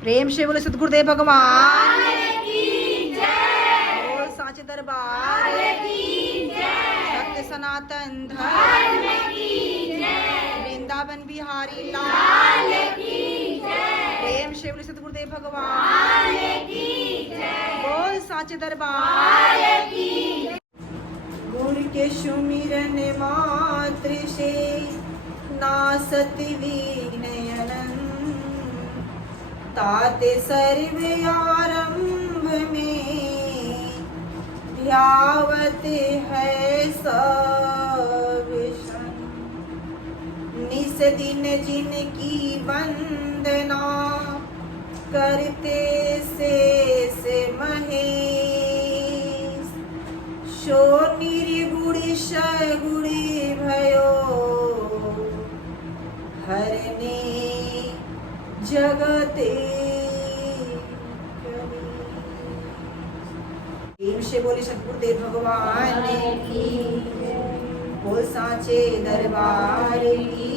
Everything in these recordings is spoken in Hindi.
प्रेम से बोले सतगुरुदेव भगवान की जय। बोल साचे दरबार की जय। सत्य सनातन धर्म की जय। वृंदावन बिहारी लाल की जय। प्रेम से बोले सतगुरुदेव भगवान की जय। बोल साचे दरबार की। गुण के सुमिरन मात्र से नासत विनयनन ताते सर्व आरंभ में ध्यावत है सब निस दिन जिनकी वंदना करते से महेश शो निर्गुण सगुणी भयो हरने जगते प्रेम से बोले सतगुरुदेव भगवान की। बोल साचे दरबार की।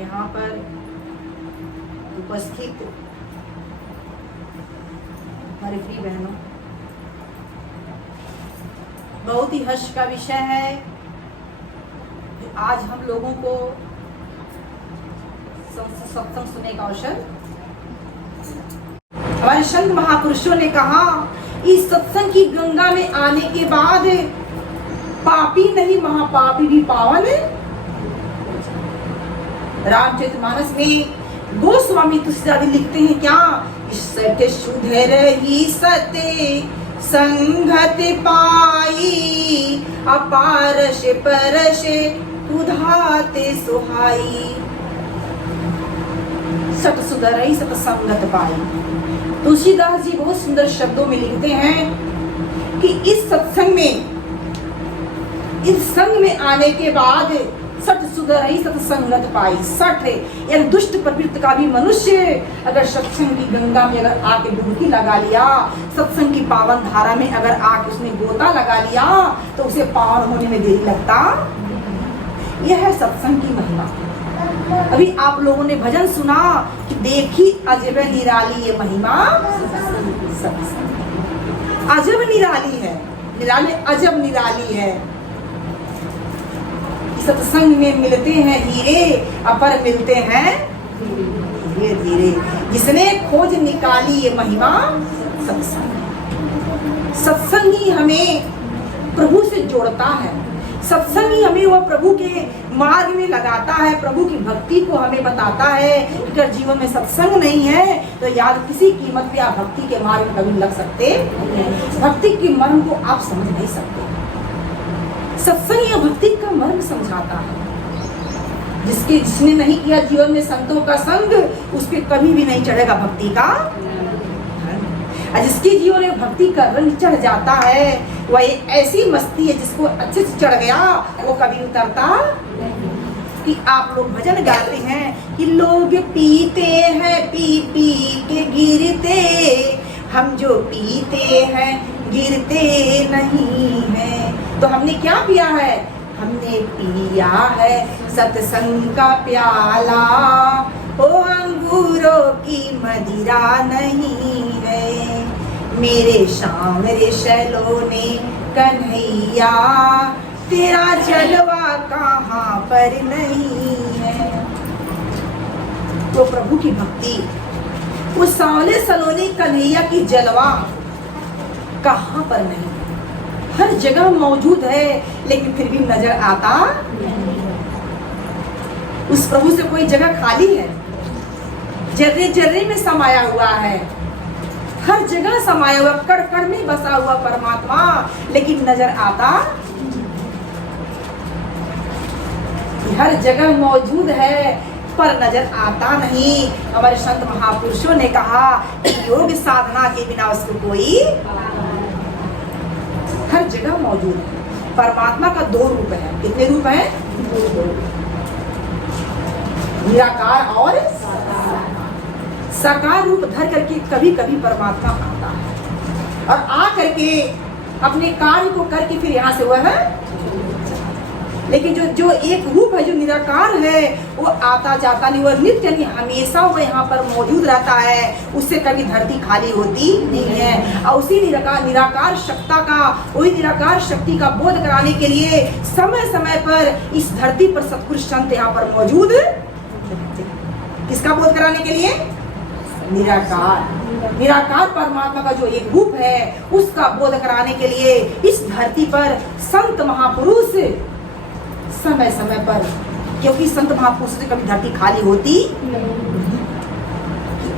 यहाँ पर उपस्थित हमारे प्रिय बहनों, बहुत ही हर्ष का विषय है कि आज हम लोगों को सत्संग सुनने का अवसर। हमारे संत महापुरुषों ने कहा इस सत्संग की गंगा में आने के बाद पापी नहीं महापापी भी पावन। रामचरितमानस में गोस्वामी तुलसीदास लिखते हैं क्या, सत सुधर ही सते संगत पाई अपारश परश तुधाते सुहाई। सत सुधर ही सत संगत पाई। तुलसीदास जी बहुत सुंदर शब्दों में लिखते हैं कि इस सत्संग में, इस संग में आने के बाद सत सुधरई सत्संगत पाई। सठ एक दुष्ट प्रवृत्ति का भी मनुष्य अगर सत्संग की गंगा में अगर आके डुबकी लगा लिया, सत्संग की पावन धारा में अगर आके उसने गोता लगा लिया तो उसे पावन होने में देरी लगता। यह है सत्संग की महिमा। अभी आप लोगों ने भजन सुना कि देखी अजब निराली ये महिमा। अजब निराली है, निराली अजब निराली है। सत्संग में मिलते हैं हीरे अपर मिलते हैं धीरे धीरे। जिसने खोज निकाली ये महिमा सत्संग। सत्संग ही हमें प्रभु से जोड़ता है। सत्संग ही हमें वह प्रभु के मार्ग में लगाता है, प्रभु की भक्ति को हमें बताता है। अगर जीवन में सत्संग नहीं है तो याद किसी कीमत पे आप भक्ति के मार्ग में कभी लग सकते। भक्ति के मर्म को आप समझ नहीं सकते। सत्संग या भक्ति का मर्म समझाता है। जिसने नहीं किया जीवन में संतों का संग, उस पर कभी भी नहीं चढ़ेगा भक्ति का। जिसके जीवन में भक्ति का रंग चढ़ जाता है वह एक ऐसी मस्ती है जिसको अच्छे से चढ़ गया वो कभी उतरता कि आप लोग भजन गाते हैं कि लोग पीते हैं पी पी के गिरते, हम जो पीते हैं गिरते नहीं हैं। तो हमने क्या पिया है? हमने पिया है सत्संग का प्याला। ओ अंगूरों की मदिरा नहीं है, मेरे सांवरे शैलों ने कन्हैया तेरा जलवा कहाँ पर नहीं है। तो प्रभु की भक्ति, उस सांवले सलोने कन्हैया की जलवा कहाँ पर नहीं, हर जगह मौजूद है लेकिन फिर भी नजर आता। उस प्रभु से कोई जगह खाली है? जर्रे जर्रे में समाया हुआ है, हर जगह समाया हुआ, कण कण में बसा हुआ परमात्मा, लेकिन नजर आता। हर जगह मौजूद है पर नजर आता नहीं। हमारे संत महापुरुषों ने कहा योग साधना के बिना उसको कोई, हर जगह मौजूद है। परमात्मा का दो रूप है। कितने रूप हैं? निराकार और साकार रूप धर करके कभी कभी परमात्मा आता है। और आ करके अपने कार्य को करके फिर यहाँ से वह लेकिन जो एक रूप है, जो निराकार है, वो आता जाता नहीं, वह नित्य नहीं, हमेशा वो यहाँ पर मौजूद रहता है। उससे कभी धरती खाली होती नहीं है। और उसी निराकार शक्ति का, वही निराकार शक्ति का बोध कराने के लिए समय समय पर इस धरती पर सतगुरु संत यहाँ पर मौजूद। किसका बोध कराने के लिए? निराकार परमात्मा का जो एक रूप है, उसका बोध कराने के लिए इस धरती पर संत महापुरुष समय समय पर, क्योंकि संत महापुरुष से कभी धरती खाली होती नहीं।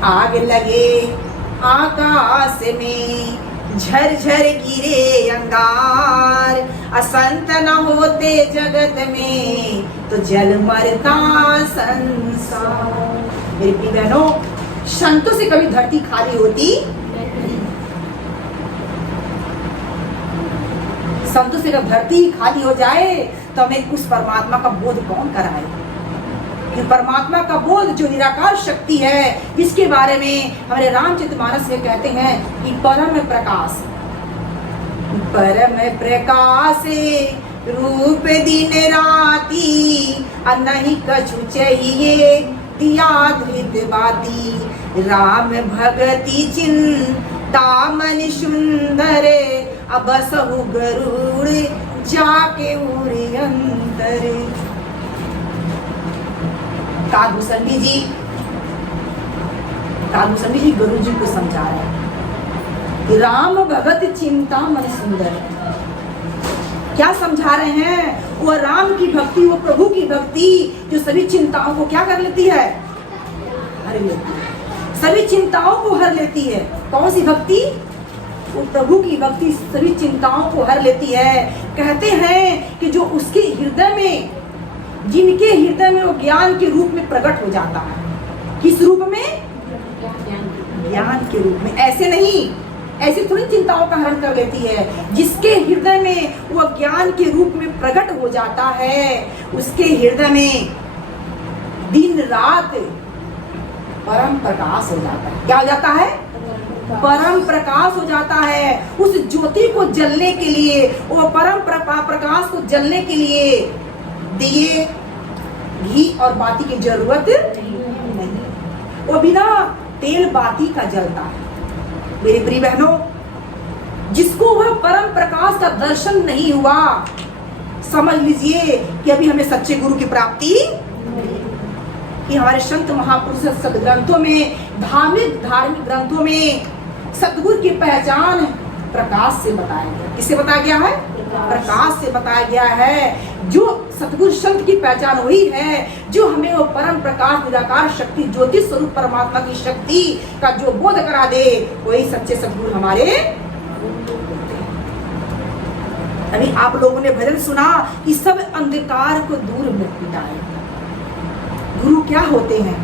आग लगे आकाश में, झरझर गिरे अंगार, असंत न होते जगत में तो जल मरता संसार। मेरी प्रिय बहनों, संतों से कभी धरती खाली होती नहीं। संतों से जब धरती खाली हो जाए तो हमें उस परमात्मा का बोध कौन कराए? कि परमात्मा का बोध जो निराकार शक्ति है, इसके बारे में हमारे रामचरितमानस में कहते हैं कि परम प्रकाश रूप दिन राती, नहीं कछु चाहिए दिया धृत बाती। राम भगति चिंता मन सुंदर, अब सहु गरुड़ जाके उड़े अंतर। कालभूषणी जी गुरु जी को समझा रहे हैं, राम भगत चिंता मन सुंदर। क्या समझा रहे हैं? वो राम की भक्ति, वो प्रभु की भक्ति जो सभी चिंताओं को क्या कर लेती है? हर लेती है। सभी चिंताओं को हर लेती है। कौन सी भक्ति? वो प्रभु की भक्ति सभी चिंताओं को हर लेती है। कहते हैं कि जो उसके हृदय में, जिनके हृदय में वो ज्ञान के रूप में प्रकट हो जाता है। किस रूप में? ज्ञान के रूप में। ऐसे नहीं, ऐसी थोड़ी चिंताओं का हरण कर लेती है। जिसके हृदय में वो ज्ञान के रूप में प्रकट हो जाता है, उसके हृदय में दिन रात परम प्रकाश हो जाता है। क्या हो जाता है? परम प्रकाश हो जाता है। उस ज्योति को जलने के लिए, वो परम प्रकाश को जलने के लिए दिए, घी और बाती की जरूरत नहीं। वो बिना तेल बाती का जलता है। मेरी प्रिय बहनों, जिसको वह परम प्रकाश का दर्शन नहीं हुआ, समझ लीजिए कि अभी हमें सच्चे गुरु की प्राप्ति, कि हमारे संत महापुरुष सदग्रंथों में, धार्मिक ग्रंथों में सतगुरु की पहचान प्रकाश से बताया गया। किससे बताया गया है? प्रकाश से बताया गया है। जो सतगुरु संत की पहचान वही है जो हमें वो परम प्रकाश निराकार शक्ति ज्योति स्वरूप परमात्मा की शक्ति का जो बोध करा दे, वही सच्चे सतगुरु हमारे। अभी आप लोगों ने भजन सुना कि सब अंधकार को दूर मिटाए। गुरु क्या होते हैं?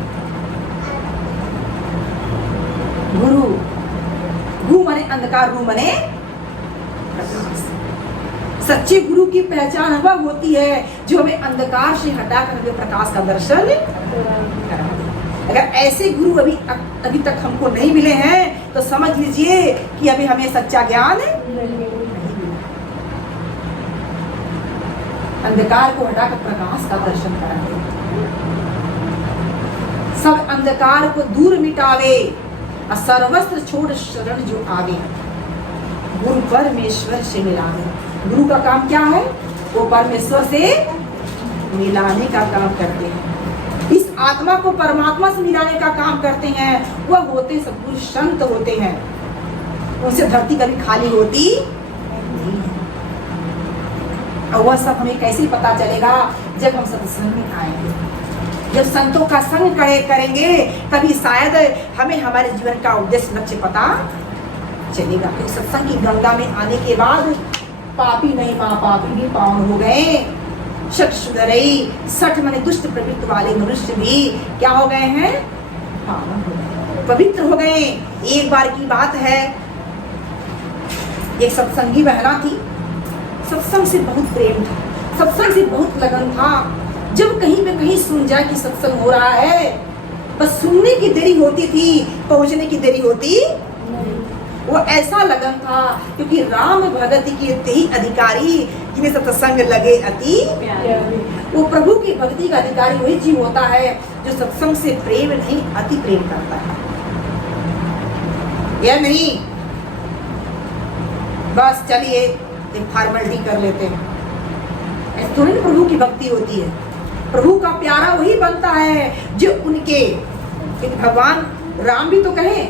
गुरु माने अंधकार, रू माने प्रकाश। सच्चे गुरु की पहचान वह होती है जो हमें अंधकार से हटाकर हमें प्रकाश का दर्शन करा दे। अगर ऐसे गुरु अभी तक हमको नहीं मिले हैं तो समझ लीजिए कि अभी हमें सच्चा ज्ञान नहीं। अंधकार को हटाकर प्रकाश का दर्शन करा दे, सब अंधकार को दूर मिटावे, और सर्वस्त्र छोड़ शरण जो आवे, गुरु परमेश्वर से मिलावे। गुरु का काम क्या है? वो परमेश्वर से मिलाने का काम करते हैं। इस आत्मा को परमात्मा से मिलाने का काम करते हैं। वह होते सतगुरु संत होते हैं। उनसे धरती कभी खाली होती नहीं है। और वह सब हमें कैसे पता चलेगा? जब हम सत्संग में आएंगे, जब संतों का संग करेंगे, तभी शायद हमें हमारे जीवन का उद्देश्य लक्ष्य पता चलेगा। क्योंकि सत्संग की गंगा में आने के बाद पापी नहीं महापापी भी पावन हो गए। शठ सुधरई, सठ माने दुष्ट प्रवृत्ति वाले मनुष्य भी क्या हो गए हैं? पावन हो गए, पवित्र हो गए। एक बार की बात है, एक सत्संगी बहना थी। सत्संग से बहुत प्रेम था, सत्संग से बहुत लगन था। जब कहीं पे कहीं सुन जाए कि सत्संग हो रहा है, बस सुनने की देरी होती थी, पहुंचने की देरी होती नहीं। वो ऐसा लगन था, क्योंकि राम भगत के ही अधिकारी जिन्हें सत्संग लगे अति प्यारे। वो प्रभु की भक्ति का अधिकारी वही जीव होता है जो सत्संग से प्रेम नहीं अति प्रेम करता है। या नहीं? बस चलिए एक फॉर्मेलिटी कर लेते हैं, ऐसे थोड़ी ना प्रभु की भक्ति होती है। प्रभु का प्यारा वही बनता है जो उनके, भगवान राम भी तो कहे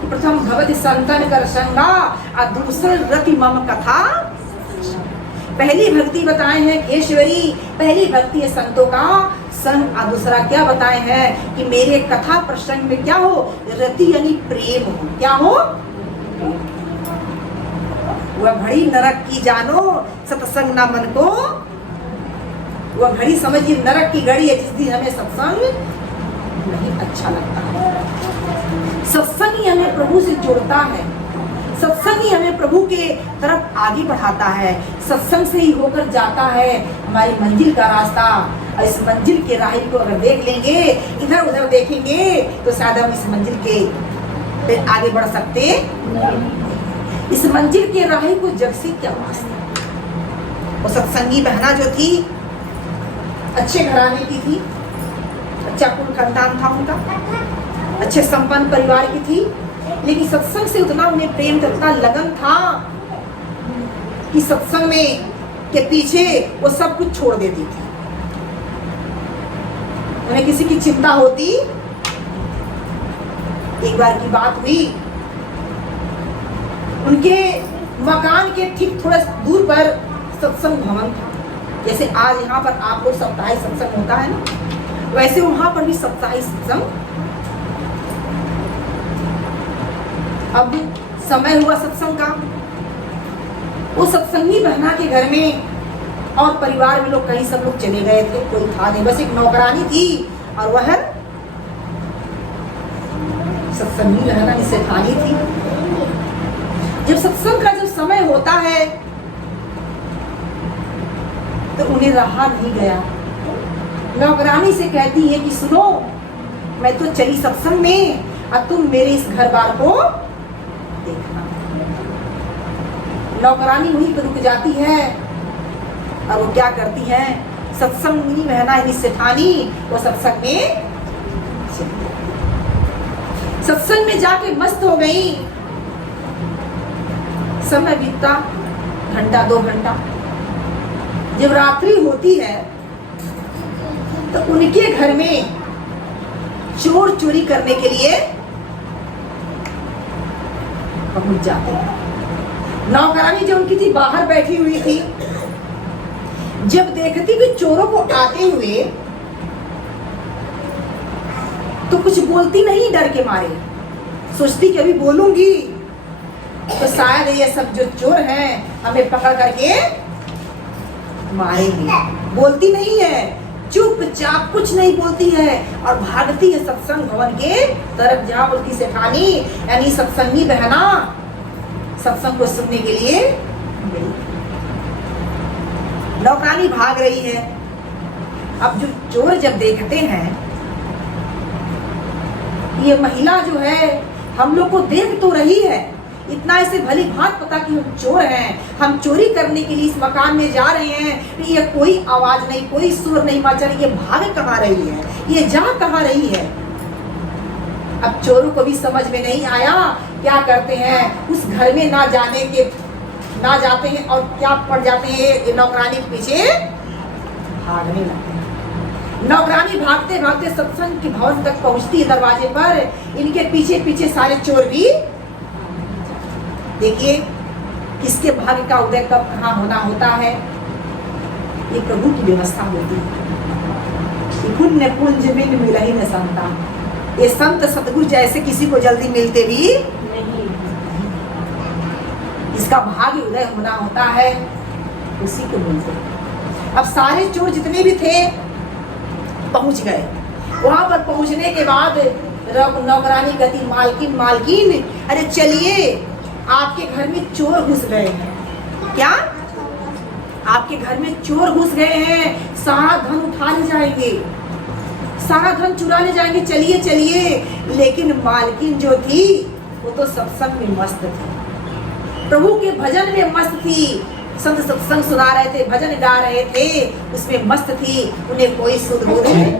प्रथम भगवती संतन कर संगा और दूसरा रति मम कथा। पहली भक्ति बताए हैं केशवरी, पहली भक्ति है संतों का संग, और दूसरा क्या बताए हैं कि मेरे कथा प्रसंग में क्या हो, रति यानी प्रेम हो। क्या हो? वह घड़ी नरक की जानो सत्संग ना मन को, वह घड़ी समझिए नरक की घड़ी है जिस दिन हमें सत्संग नहीं अच्छा लगता है। सत्संग ही हमें प्रभु से जोड़ता है, सत्संग ही हमें प्रभु के तरफ आगे बढ़ाता है, सत्संग से ही होकर जाता है हमारी मंजिल का रास्ता। और इस मंजिल के राह को अगर देख लेंगे, इधर उधर देखेंगे, तो शायद हम इस मंजिल के पे आगे बढ़ सकते नहीं। इस मंजिल के राह को जग से क्या वास्ता। वो सत्संगी बहना जो थी अच्छे घराने की थी, अच्छा कुल खानदान था उनका, अच्छे संपन्न परिवार की थी, लेकिन सत्संग से उतना उन्हें प्रेम था, उतना लगन था कि सत्संग में के पीछे वो सब कुछ छोड़ देती थी। उन्हें किसी की चिंता होती। एक बार की बात हुई, उनके मकान के ठीक थोड़ा दूर पर सत्संग भवन था। जैसे आज यहाँ पर आप लोग सप्ताही सत्संग होता है ना, वैसे वहां पर भी सप्ताही सत्संग। अब समय हुआ सत्संग का, वो सत्संगी बहना के घर में और परिवार में लोग कहीं सब लोग चले गए थे, कोई था नहीं, बस एक नौकरानी थी और वह सत्संगी बहना जिससे खाली थी। जब सत्संग का जब समय होता है तो उन्हें रहा नहीं गया। नौकरानी से कहती है कि सुनो, मैं तो चली सत्संग में और तुम मेरे इस घर बार को देखना। नौकरानी वहीं पर रुक जाती है और वो क्या करती है, सत्संगी बहना सेठानी वो सत्संग में सत्संग में जाके मस्त हो गई। समय बीतता, घंटा 2 घंटा, जब रात्रि होती है तो उनके घर में चोर चोरी करने के लिए पहुंच जाते हैं। नौकरानी जो उनकी थी बाहर बैठी हुई थी, जब देखती कि चोरों को आते हुए तो कुछ बोलती नहीं, डर के मारे। सोचती कि अभी बोलूंगी तो शायद ये सब जो चोर हैं हमें पकड़ करके मारेंगे। बोलती नहीं है, चुपचाप कुछ नहीं बोलती है और भागती है सत्संग भवन के तरफ, जहां उनकी सेठानी यानी सत्संगी बहना सत्संग को सुनने के लिए गई। नौकरानी भाग रही है। अब जो चोर जब देखते हैं ये महिला जो है हम लोग को देख तो रही है, इतना ऐसे भली भांत पता कि हम चोर हैं, हम चोरी करने के लिए इस मकान में जा रहे हैं, ये कोई आवाज नहीं, कोई शोर नहीं मचा रही, ये भाग कहाँ रही है, ये जा कहाँ रही है। अब चोरों को भी समझ में नहीं आया, क्या करते हैं, उस घर में ना जाते हैं और क्या पड़ जाते हैं, नौकरानी के पीछे भागने लगते हैं। नौकरानी भागते भागते सत्संग के भवन तक पहुंचती है, दरवाजे पर इनके पीछे पीछे सारे चोर भी। देखिए किसके भाग्य का उदय कब कहाँ होना होता है, ये प्रभु की व्यवस्था होती है। पुण्य पुंज बिन मिला ही न संता, ये संत सतगुरु जैसे किसी को जल्दी मिलते भी नहीं। जिसका भाग्य उदय होना होता है उसी को मिलते। अब सारे चोर जितने भी थे पहुंच गए। वहां पर पहुंचने के बाद नौकरानी कहती, मालकिन मालकिन, अरे चलिए आपके घर में चोर घुस गए हैं। क्या? आपके घर में चोर घुस गए हैं, सारा धन उठा ले जाएंगे, सारा धन चुरा ले जाएंगे, चलिए चलिए। लेकिन मालकिन जो थी वो तो सत्संग में मस्त थी, प्रभु के भजन में मस्त थी। संत सत्संग सुना रहे थे, भजन गा रहे थे, उसमें मस्त थी, उन्हें कोई सुध बुध नहीं।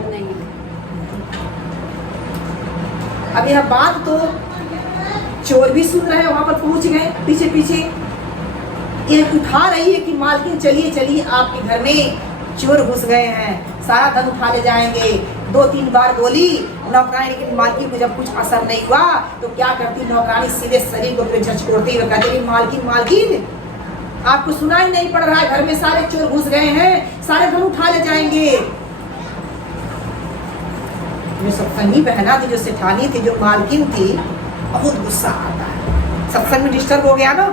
अब यह बात तो चोर भी सुन रहे हैं, वहां पर पहुंच गए पीछे पीछे। यह उठा रही है कि मालकिन चलिए चलिए, आपके घर में चोर घुस गए हैं, सारा धन उठा ले जाएंगे। 2-3 बार बोली नौकरानी, लेकिन मालकिन को जब कुछ असर नहीं हुआ तो क्या करती नौकरानी, सीधे शरीर को झचकोड़ती हुए कहती, मालकिन मालकिन आपको सुनाई नहीं पड़ रहा है, घर में सारे चोर घुस गए हैं, सारे धन उठा ले जाएंगे। जो सत्संगी बहना थी, जो सेठानी थी, जो मालकिन थी, बहुत गुस्सा आता है। सत्संग में डिस्टर्ब हो गया ना,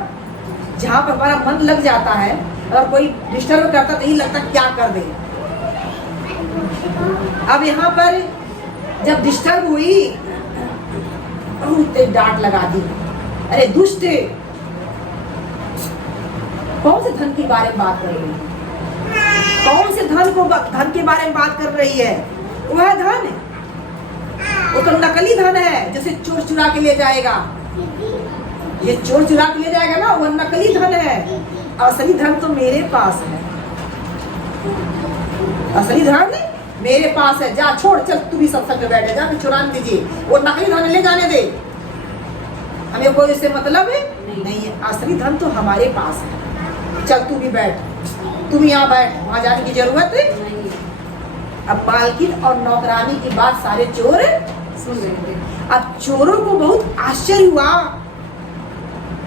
जहाँ पर हमारा मन लग जाता है, अगर कोई डिस्टर्ब करता तो नहीं लगता क्या कर दे। अब यहाँ पर जब डिस्टर्ब हुई, बहुत तेज डांट लगा दी, अरे दुष्ट, कौन से धन के बारे में बात कर रही है, कौन से धन के बारे में बात कर रही है। वह धन, वो तो नकली धन है, जैसे चोर चुरा के ले जाएगा। ये चोर चुरा के ले जाएगा ना, वो नकली धन है। असली धन तो मेरे पास है, असली धन मेरे पास है। जा छोड़, चल तू भी सत्संग में बैठे, जा चुरा दीजिए, वो नकली धन ले जाने दे, हमें कोई इससे मतलब है नहीं है। असली धन तो हमारे पास है, चल तू भी बैठ, तू भी यहाँ बैठ, वहां जाने की जरूरत नहीं। अब मालकिन और नौकरानी की बात सारे चोर सुन रहे थे। अब चोरों को बहुत आश्चर्य हुआ,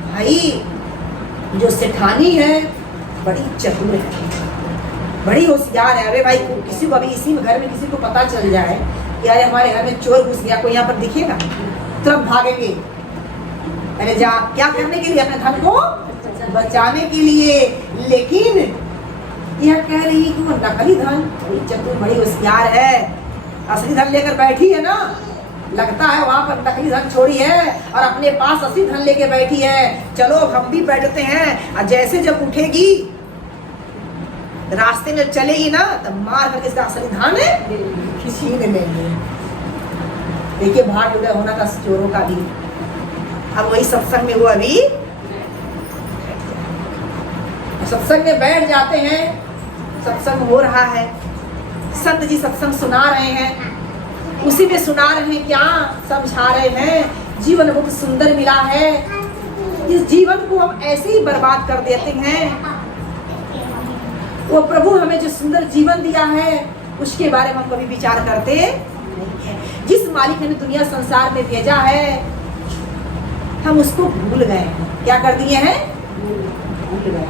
भाई जो सेठानी है बड़ी चतुर है, बड़ी होशियार है। अरे भाई किसी को अभी इसी घर में किसी को पता चल जाए कि अरे हमारे घर में चोर घुस गया, कोई यहाँ पर दिखेगा, तुरंत भागेंगे। अरे जा, क्या करने के लिए, अपने धन को बचाने के लिए। लेकिन यह कह रही कि वो नकली धन, बड़ी चतुर, बड़ी होशियार है, असली धन लेकर बैठी है ना, लगता है वहां पर नकली धन छोड़ी है और अपने पास असली धन लेके बैठी है। चलो हम भी बैठते हैं, और जैसे जब उठेगी, रास्ते में चलेगी ना, तब मार करके इसका असली धन छीन लेंगे। देखिए भाग उदय होना था चोरों का भी। अब वही सत्संग में हुआ, अभी सत्संग में बैठ जाते हैं, सत्संग हो रहा है, संत जी सत्संग सुना रहे हैं, उसी में सुना रहे हैं, क्या समझा रहे हैं, जीवन बहुत सुंदर मिला है, इस जीवन को हम ऐसे ही बर्बाद कर देते हैं। वो प्रभु हमें जो सुंदर जीवन दिया है उसके बारे में हम कभी विचार करते नहीं है। जिस मालिक ने दुनिया संसार में भेजा है, हम उसको भूल गए हैं। क्या कर दिए हैं? भूल गए।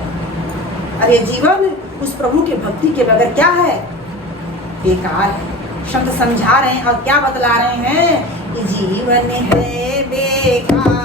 अरे जीवन उस प्रभु के भक्ति के बगैर क्या है? बेकार है। शब्द समझा रहे हैं और क्या बतला रहे हैं कि जीवन है बेकार।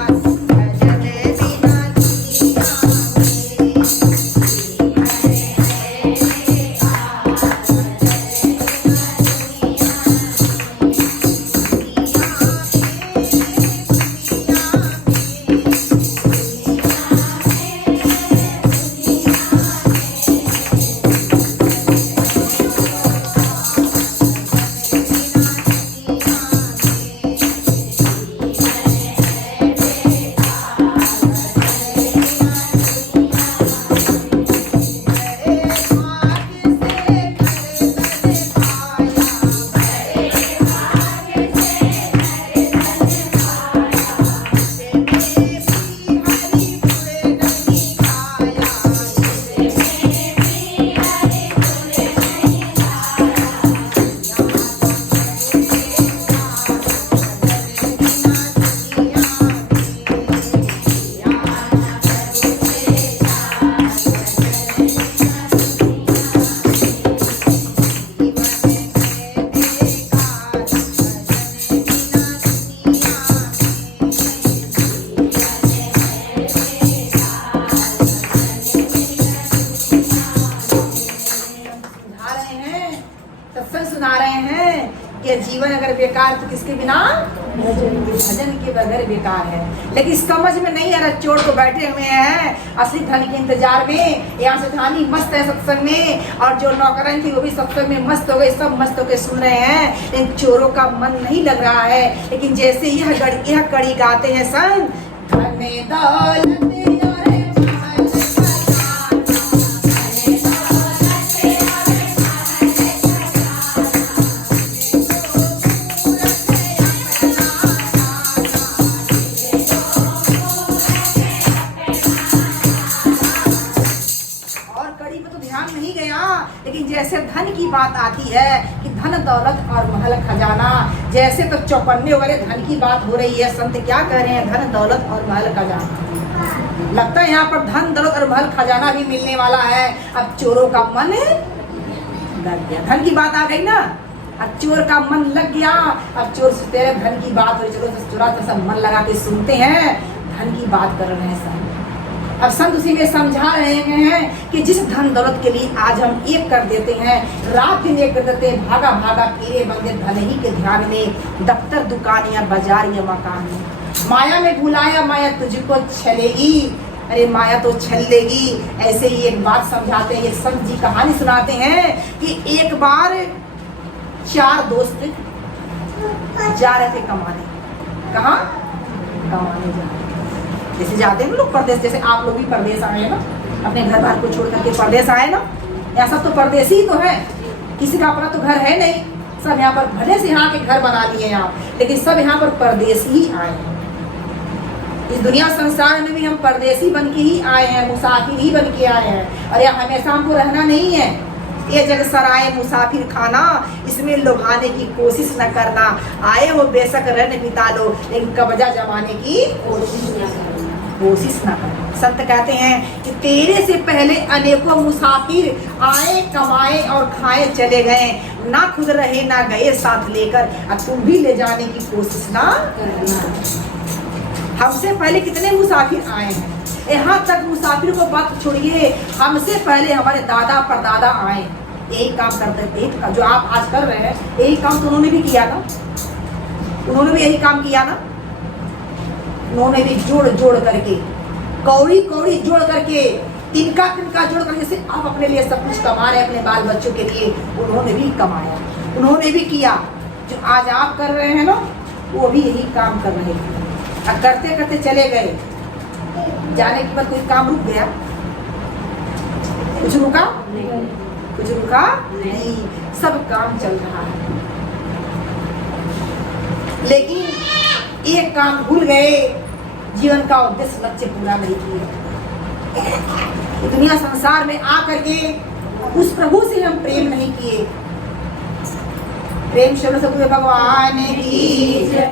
जीवन अगर बेकार तो किसके बिना? भजन के बगैर बेकार है। लेकिन समझ में नहीं आ रहा, चोर तो बैठे हुए हैं असली धन के इंतजार में। यहाँ से धानी मस्त है सत्संग में, और जो नौकरानी थी वो भी सत्संग में मस्त हो गई, सब मस्त होकर सुन रहे हैं, लेकिन चोरों का मन नहीं लग रहा है। लेकिन जैसे यह कड़ी गाते हैं संत, धन दौलत और महल और कड़ी पे तो ध्यान नहीं गया, लेकिन जैसे धन की बात आती है कि धन दौलत और महल खजाना, जैसे तो चौपन्ने वाले धन की बात हो रही है, संत क्या कह रहे हैं, धन दौलत और महल खजाना। लगता है यहाँ पर धन दौलत और महल खजाना भी मिलने वाला है। अब चोरों का मन लग गया, धन की बात आ गई ना, अब चोर का मन लग गया। अब चोर से तेरे धन की बात हो, चलो चोरा तो सब मन लगा के सुनते हैं, धन की बात कर रहे हैं सब। अब संत उसी में समझा रहे हैं कि जिस धन दौलत के लिए आज हम एक कर देते हैं, रात दिन एक कर देते हैं, भागा भागा फेरे बंदे धन ही के ध्यान में, दफ्तर दुकान या बाजार या मकान में, माया में भुलाया माया तुझको छलेगी, अरे माया तो छल लेगी। ऐसे ही एक बात समझाते हैं, एक संत जी कहानी सुनाते हैं कि एक बार 4 दोस्त जा रहे थे कमाने। कहाँ? कमाने जा रहे, जैसे जाते हैं लोग परदेश, जैसे आप लोग भी परदेश आए ना, अपने घर बार को छोड़ करके परदेश आए ना, यहाँ सब तो परदेशी ही तो है, किसी का अपना तो घर है नहीं, सब यहाँ पर भले से यहाँ के घर बना लिए आप, लेकिन सब यहाँ पर परदेशी ही आए हैं। इस दुनिया संसार में भी हम परदेशी बन के ही आए हैं, मुसाफिर ही बन के आए हैं, और यहाँ हमेशा हमको रहना नहीं है। ये जग सराय मुसाफिर खाना, इसमें लुभाने की कोशिश न करना, आए हो बेशक रहने बिता लो, लेकिन कब्जा जमाने की कोशिश ना करना। संत कहते हैं कि तेरे से पहले अनेकों मुसाफिर आए, कमाए और खाए चले गए, ना खुद रहे ना गए साथ लेकर, अब तुम भी ले जाने की कोशिश ना करना। हमसे पहले कितने मुसाफिर आए हैं, यहाँ तक मुसाफिर को बात छोड़िए, हमसे पहले हमारे दादा परदादा आए, यही काम करते थे, जो आप आज कर रहे हैं यही काम तो उन्होंने भी किया ना, उन्होंने भी यही काम किया ना। उन्होंने भी जोड़ जोड़ करके, कौड़ी कौड़ी जोड़ करके, तिनका तिनका जोड़ करके, जैसे आप अपने लिए सब कुछ कमा रहे हैं अपने बाल बच्चों के लिए, उन्होंने भी कमाया, उन्होंने भी किया। जो आज आप कर रहे हैं ना, वो भी यही काम कर रहे थे, और करते करते चले गए। जाने के बाद कोई काम रुक गया? कुछ रुका नहीं, कुछ रुका नहीं, सब काम चल रहा है। लेकिन एक काम भूल गए, जीवन का उद्देश्य लक्ष्य पूरा नहीं किए। दुनिया संसार में आकर के उस प्रभु से हम प्रेम नहीं किए। प्रेम शब्द से भगवान की